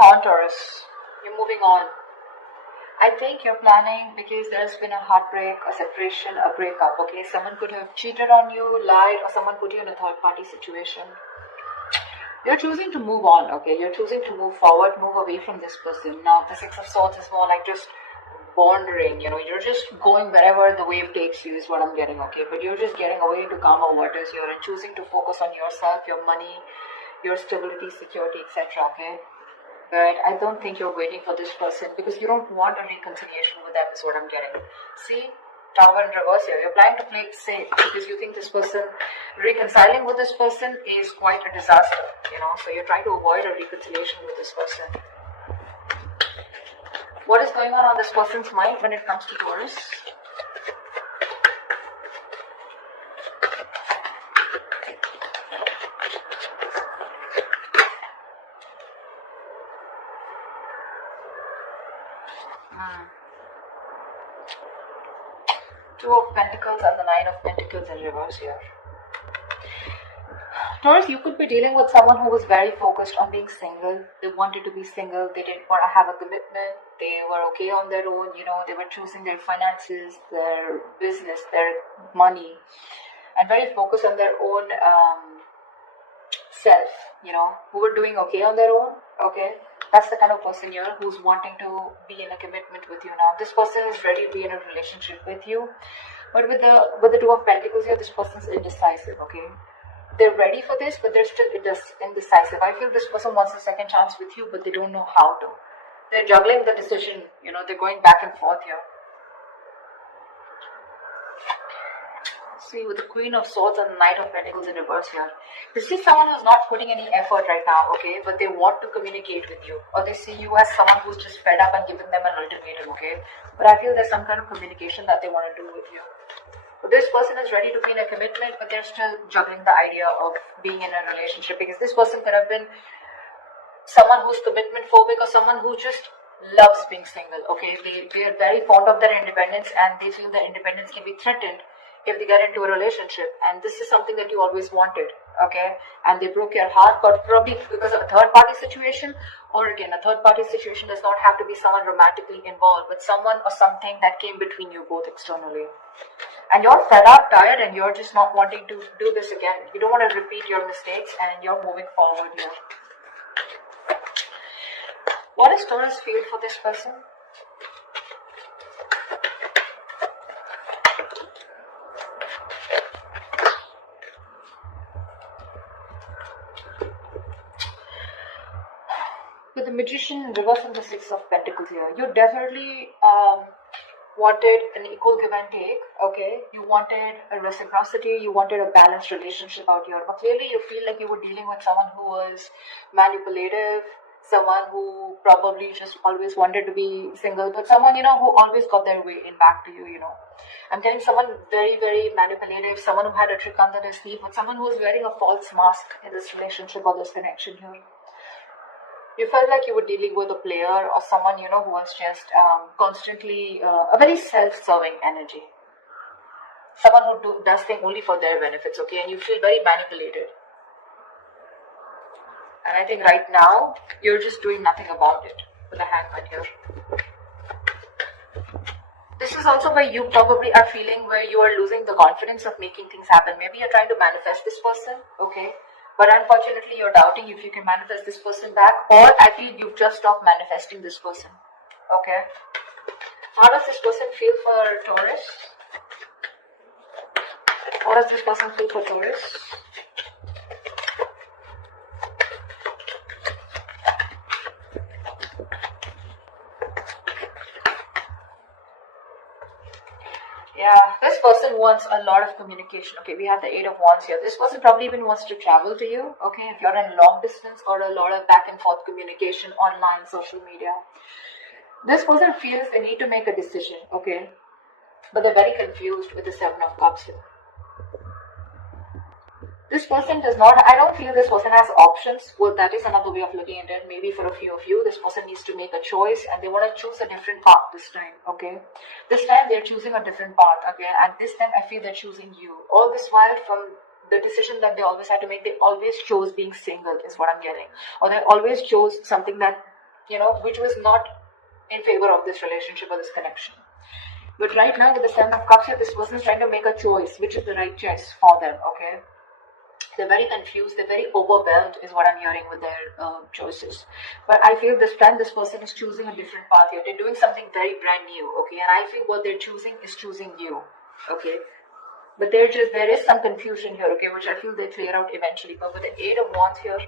on, Taurus. You're moving on. I think you're planning because there's been a heartbreak, a separation, a breakup, okay? Someone could have cheated on you, lied, or someone put you in a third-party situation. You're choosing to move on, okay? You're choosing to move forward, move away from this person. Now, the Six of Swords is more like just wandering, you're just going wherever the wave takes you is what I'm getting, okay? But you're just getting away into calmer waters here and choosing to focus on yourself, your money, your stability, security, etc., okay? But I don't think you're waiting for this person because you don't want a reconciliation with them is what I'm getting. See? Tower in reverse here. You're planning to play it safe because you think this person, reconciling with this person is quite a disaster, so you're trying to avoid a reconciliation with this person. What is going on this person's mind when it comes to Taurus? Two of Pentacles and the Nine of Pentacles in reverse here. Taurus, you could be dealing with someone who was very focused on being single. They wanted to be single. They didn't want to have a commitment. They were okay on their own. They were choosing their finances, their business, their money, and very focused on their own self, who were doing okay on their own, okay? That's the kind of person here who's wanting to be in a commitment with you now. This person is ready to be in a relationship with you. But with the Two of Pentacles here, this person's indecisive, okay? They're ready for this, but they're still indecisive. I feel this person wants a second chance with you, but they don't know how to. They're juggling the decision, they're going back and forth here. See, with the Queen of Swords and the Knight of Pentacles in reverse here. This is someone who's not putting any effort right now, okay? But they want to communicate with you. Or they see you as someone who's just fed up and giving them an ultimatum, okay? But I feel there's some kind of communication that they want to do with you. But this person is ready to be in a commitment, but they're still juggling the idea of being in a relationship. Because this person could have been someone who's commitment phobic or someone who just loves being single, okay? They are very fond of their independence and they feel their independence can be threatened if they get into a relationship, and this is something that you always wanted, okay? And they broke your heart, but probably because of a third-party situation, or again, a third-party situation does not have to be someone romantically involved, but someone or something that came between you both externally. And you're fed up, tired, and you're just not wanting to do this again. You don't want to repeat your mistakes, and you're moving forward here. What does Taurus feel for this person? With the Magician in reverse and the Six of Pentacles here, you definitely wanted an equal give and take, okay? You wanted a reciprocity, you wanted a balanced relationship out here. But clearly you feel like you were dealing with someone who was manipulative, someone who probably just always wanted to be single, but someone, who always got their way in back to you, I'm telling someone very, very manipulative, someone who had a trick under their sleeve, but someone who was wearing a false mask in this relationship or this connection here. You felt like you were dealing with a player or someone, who was just constantly a very self-serving energy. Someone who does things only for their benefits, okay? And you feel very manipulated. And I think right now, you're just doing nothing about it with the Hangman here. This is also where you probably are feeling where you are losing the confidence of making things happen. Maybe you're trying to manifest this person, okay? But unfortunately, you're doubting if you can manifest this person back, or I feel you've just stopped manifesting this person. Okay? How does this person feel for Taurus? What does this person feel for Taurus? Yeah, this person wants a lot of communication. Okay, we have the Eight of Wands here. This person probably even wants to travel to you. Okay, if you're in long distance or a lot of back and forth communication online, social media. This person feels they need to make a decision. Okay, but they're very confused with the Seven of Cups here. This person does not, I don't feel this person has options. Well, that is another way of looking at it. Maybe for a few of you, this person needs to make a choice and they want to choose a different path this time, okay? This time they're choosing a different path, okay? And this time I feel they're choosing you. All this while from the decision that they always had to make, they always chose being single is what I'm getting. Or they always chose something that which was not in favor of this relationship or this connection. But right now with the Seven of Cups here, this person is trying to make a choice, which is the right choice for them, okay? They're very confused, they're very overwhelmed is what I'm hearing with their choices. But I feel this time this person is choosing a different path here. They're doing something very brand new, okay? And I feel what they're choosing is choosing you, okay? But there is some confusion here, okay, which I feel they clear out eventually. But with the Eight of Wands here,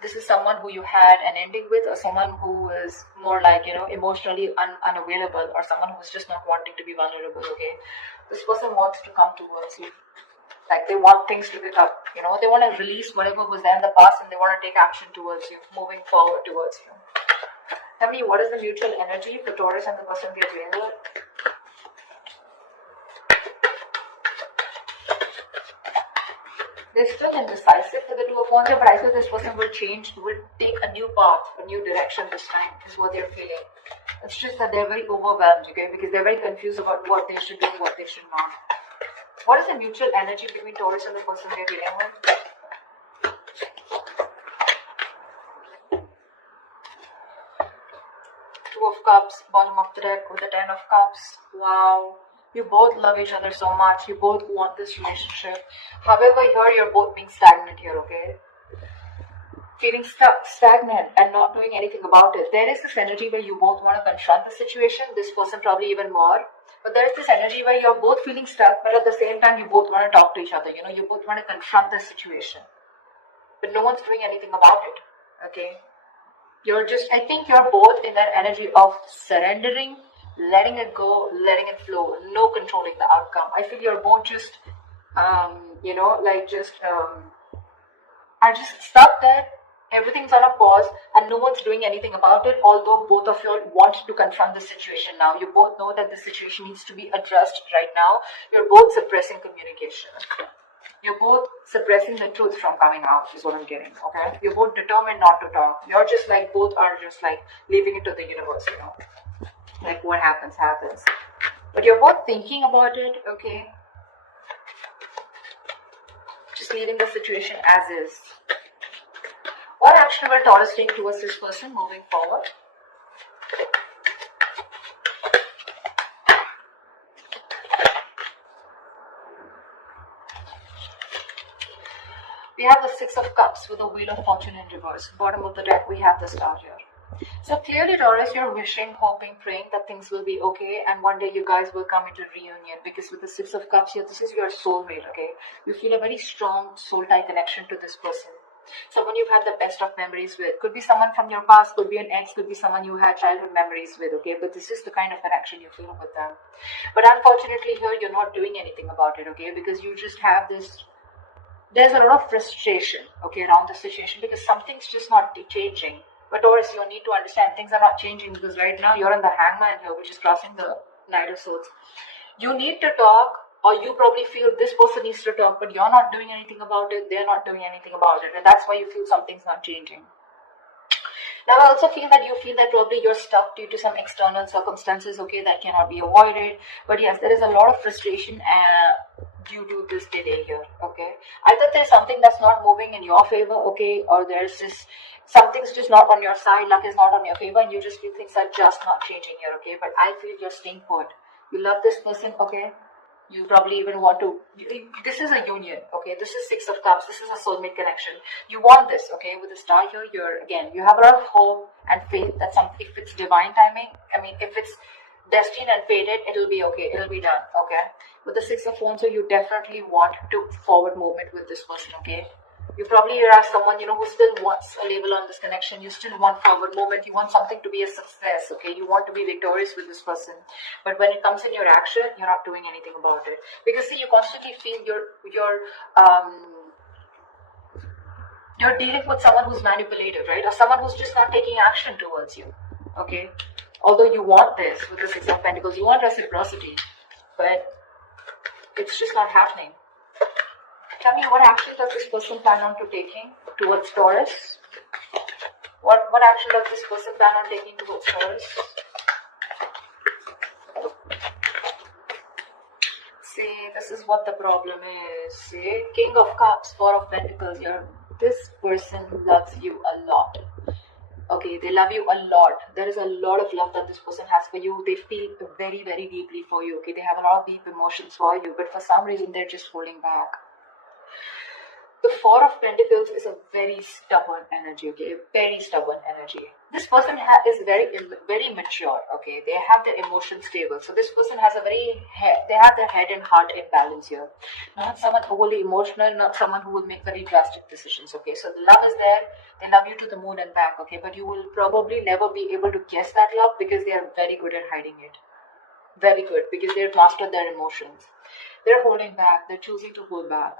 this is someone who you had an ending with, or someone who is more like, emotionally unavailable, or someone who's just not wanting to be vulnerable, okay? This person wants to come towards you. Like they want things to pick up, they want to release whatever was there in the past and they want to take action towards you, moving forward towards you. Tell me, what is the mutual energy for Taurus and the person they're dealing with? They're still indecisive for the Two of Wands, but I feel this person will take a new path, a new direction this time, is what they're feeling. It's just that they're very overwhelmed, okay, because they're very confused about what they should do and what they should not. What is the mutual energy between Taurus and the person they're dealing with? Two of Cups, bottom of the deck with the Ten of Cups. Wow. You both love each other so much. You both want this relationship. However, here you're both being stagnant here, okay? Feeling stuck, stagnant, and not doing anything about it. There is this energy where you both want to confront the situation. This person probably even more. But there's this energy where you're both feeling stuck, but at the same time, you both want to talk to each other. You both want to confront the situation. But no one's doing anything about it, okay? I think you're both in that energy of surrendering, letting it go, letting it flow, no controlling the outcome. I feel you're both just, are just stuck there. Everything's on a pause and no one's doing anything about it, although both of you want to confront the situation now. You both know that the situation needs to be addressed right now. You're both suppressing communication. You're both suppressing the truth from coming out, is what I'm getting, okay? You're both determined not to talk. You're just like, both are just like leaving it to the universe, Like what happens, happens. But you're both thinking about it, okay? Just leaving the situation as is. What action will Taurus take towards this person moving forward? We have the Six of Cups with the Wheel of Fortune in reverse. Bottom of the deck, we have the Star here. So clearly, Taurus, you're wishing, hoping, praying that things will be okay, and one day you guys will come into reunion, because with the Six of Cups here, this is your soulmate, okay? You feel a very strong soul-tie connection to this person. Someone you've had the best of memories with. Could be someone from your past, could be an ex, could be someone you had childhood memories with, okay? But this is the kind of connection you feel with them. But unfortunately here, you're not doing anything about it, okay? Because you just have this, there's a lot of frustration, okay, around the situation, because something's just not changing. But Taurus, you need to understand things are not changing, because right now you're in the Hangman here, which is crossing the Knight of Swords. You need to talk, or you probably feel this person needs to talk, but you're not doing anything about it, they're not doing anything about it, and that's why you feel something's not changing. Now I also feel that you feel that probably you're stuck due to some external circumstances, okay, that cannot be avoided. But yes, there is a lot of frustration due to this delay here, okay. Either there's something that's not moving in your favor, okay, or there's just something's just not on your side, luck is not on your favor, and you just feel things are just not changing here, okay. But I feel you're staying put. You love this person, okay. You probably even want to, this is a union, okay, this is Six of Cups, this is a soulmate connection. You want this, okay, with the Star here, you have a lot of hope and faith that if it's divine timing, if it's destined and fated, it'll be okay, it'll be done, okay. With the Six of Wands, so you definitely want to forward movement with this person, okay. You probably are someone, who still wants a label on this connection. You still want forward movement. You want something to be a success, okay? You want to be victorious with this person. But when it comes in your action, you're not doing anything about it. Because, see, you constantly feel you're dealing with someone who's manipulative, right? Or someone who's just not taking action towards you, okay? Although you want this with the Six of Pentacles, you want reciprocity. But it's just not happening. Tell me, what action does this person plan on taking towards Taurus? What action does this person plan on taking towards Taurus? See, this is what the problem is. See, King of Cups, Four of Pentacles. This person loves you a lot. Okay, they love you a lot. There is a lot of love that this person has for you. They feel very, very deeply for you. Okay, they have a lot of deep emotions for you, but for some reason they're just holding back. The Four of Pentacles is a very stubborn energy, okay? Very stubborn energy. This person is very mature, okay? They have their emotions stable. So this person has they have their head and heart in balance here. Not someone overly emotional, not someone who will make very drastic decisions, okay? So the love is there. They love you to the moon and back, okay? But you will probably never be able to guess that love because they are very good at hiding it. Very good, because they've mastered their emotions. They're holding back. They're choosing to hold back.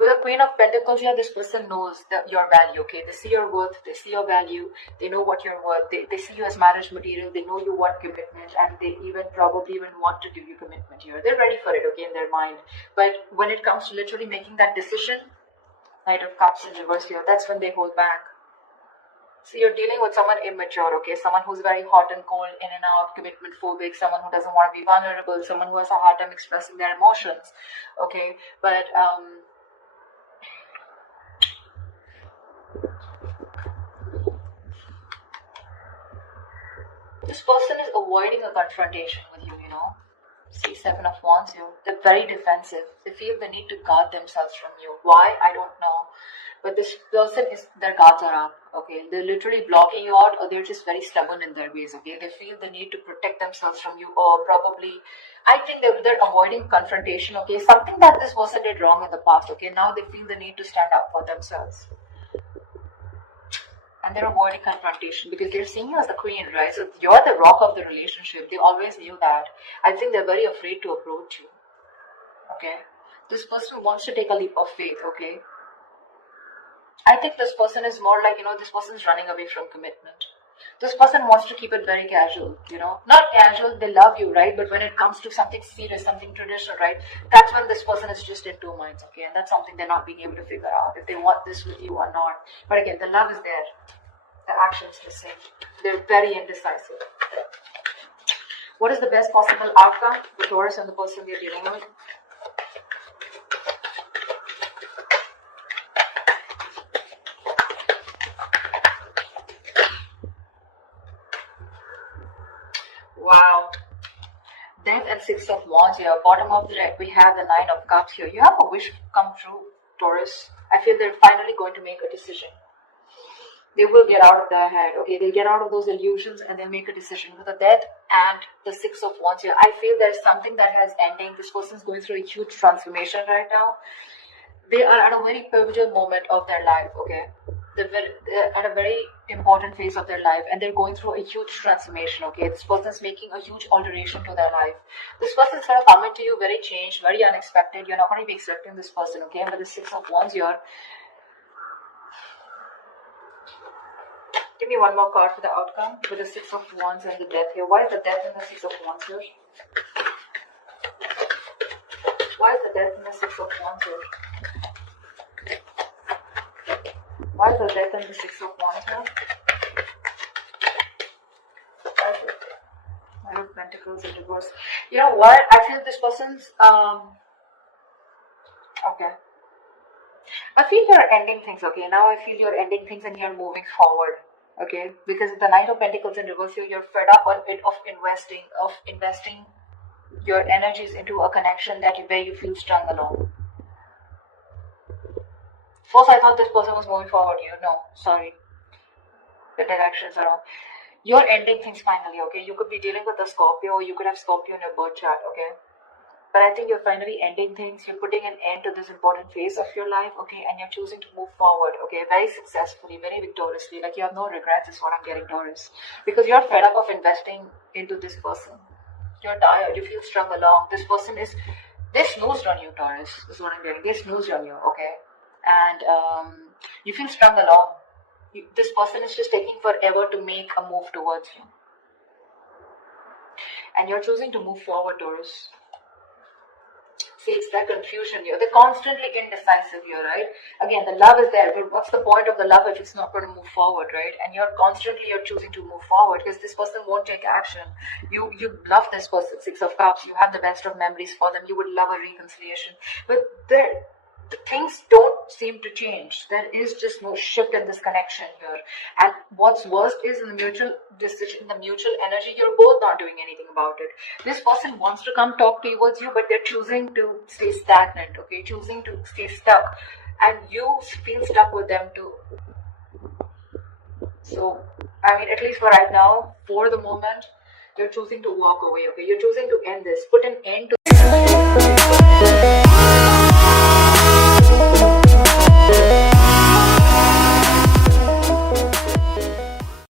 With the Queen of Pentacles here, this person knows your value, okay? They see your worth, they see your value, they know what you're worth, they see you as marriage material, they know you want commitment, and they probably want to give you commitment here. They're ready for it, okay, in their mind. But when it comes to literally making that decision, Knight of Cups in reverse here, that's when they hold back. So you're dealing with someone immature, okay? Someone who's very hot and cold, in and out, commitment phobic, someone who doesn't want to be vulnerable, someone who has a hard time expressing their emotions, okay? But, this person is avoiding a confrontation with you, See, Seven of Wands here. They're very defensive. They feel the need to guard themselves from you. Why? I don't know. But this person their guards are up, okay? They're literally blocking you out, or they're just very stubborn in their ways, okay? They feel the need to protect themselves from you, or probably, I think they're avoiding confrontation, okay? Something that this person did wrong in the past, okay? Now they feel the need to stand up for themselves. And they're avoiding confrontation because they're seeing you as the queen, right? So you're the rock of the relationship. They always knew that. I think they're very afraid to approach you, okay? This person wants to take a leap of faith, okay? I think this person is more like, this person's running away from commitment. This person wants to keep it very casual, Not casual, they love you, right? But when it comes to something serious, something traditional, right? That's when this person is just in two minds, okay? And that's something they're not being able to figure out, if they want this with you or not. But again, the love is there. The action's the same. They're very indecisive. What is the best possible outcome for Taurus and the person they're dealing with? Wow. Death and Six of Wands here. Bottom of the deck, we have the Nine of Cups here. You have a wish come true, Taurus. I feel they're finally going to make a decision. They will get out of their head, okay? They'll get out of those illusions and they'll make a decision. With the Death and the Six of Wands here, I feel there's something that has ending. This person's going through a huge transformation right now. They are at a very pivotal moment of their life, okay? They're at a very important phase of their life and they're going through a huge transformation, okay? This person's making a huge alteration to their life. This person's going to come into you very changed, very unexpected. You're not going to be accepting this person, okay? But the Six of Wands here, give me one more card for the outcome with the Six of Wands and the Death here. Why is the Death and the Six of Wands here? Why is the Death and the Six of Wands here? Why is the Death and the Six of Wands here? Why is it? Knight of Pentacles in reverse. You know what? I feel this person's okay. I feel you're ending things, okay? Now I feel you're ending things and you're moving forward. Okay, because the Knight of Pentacles in reverse here, you're fed up of investing your energies into a connection where you feel strung along. First, I thought this person was moving forward here. No, sorry. The directions are wrong. You're ending things finally, okay? You could be dealing with a Scorpio, or you could have Scorpio in your birth chart, okay? But I think you're finally ending things. You're putting an end to this important phase of your life, okay? And you're choosing to move forward, okay? Very successfully, very victoriously. Like you have no regrets is what I'm getting, Taurus. Because you're fed up of investing into this person. You're tired. You feel strung along. This person they snoozed on you, Taurus. Is what I'm getting. They snoozed on you, okay? And you feel strung along. This person is just taking forever to make a move towards you. And you're choosing to move forward, Taurus. See, it's that confusion here. They're constantly indecisive here, right? Again, the love is there, but what's the point of the love if it's not going to move forward, right? And you're choosing to move forward because this person won't take action. You love this person, Six of Cups. You have the best of memories for them. You would love a reconciliation. But the things don't seem to change. There is just no shift in this connection here. And what's worst is in the mutual decision, the mutual energy, you're both not doing anything about it. This person wants to come talk towards you, but they're choosing to stay stagnant, okay, choosing to stay stuck, and you feel stuck with them too. So, I mean, at least for right now, for the moment, you're choosing to walk away, okay? You're choosing to end this, put an end to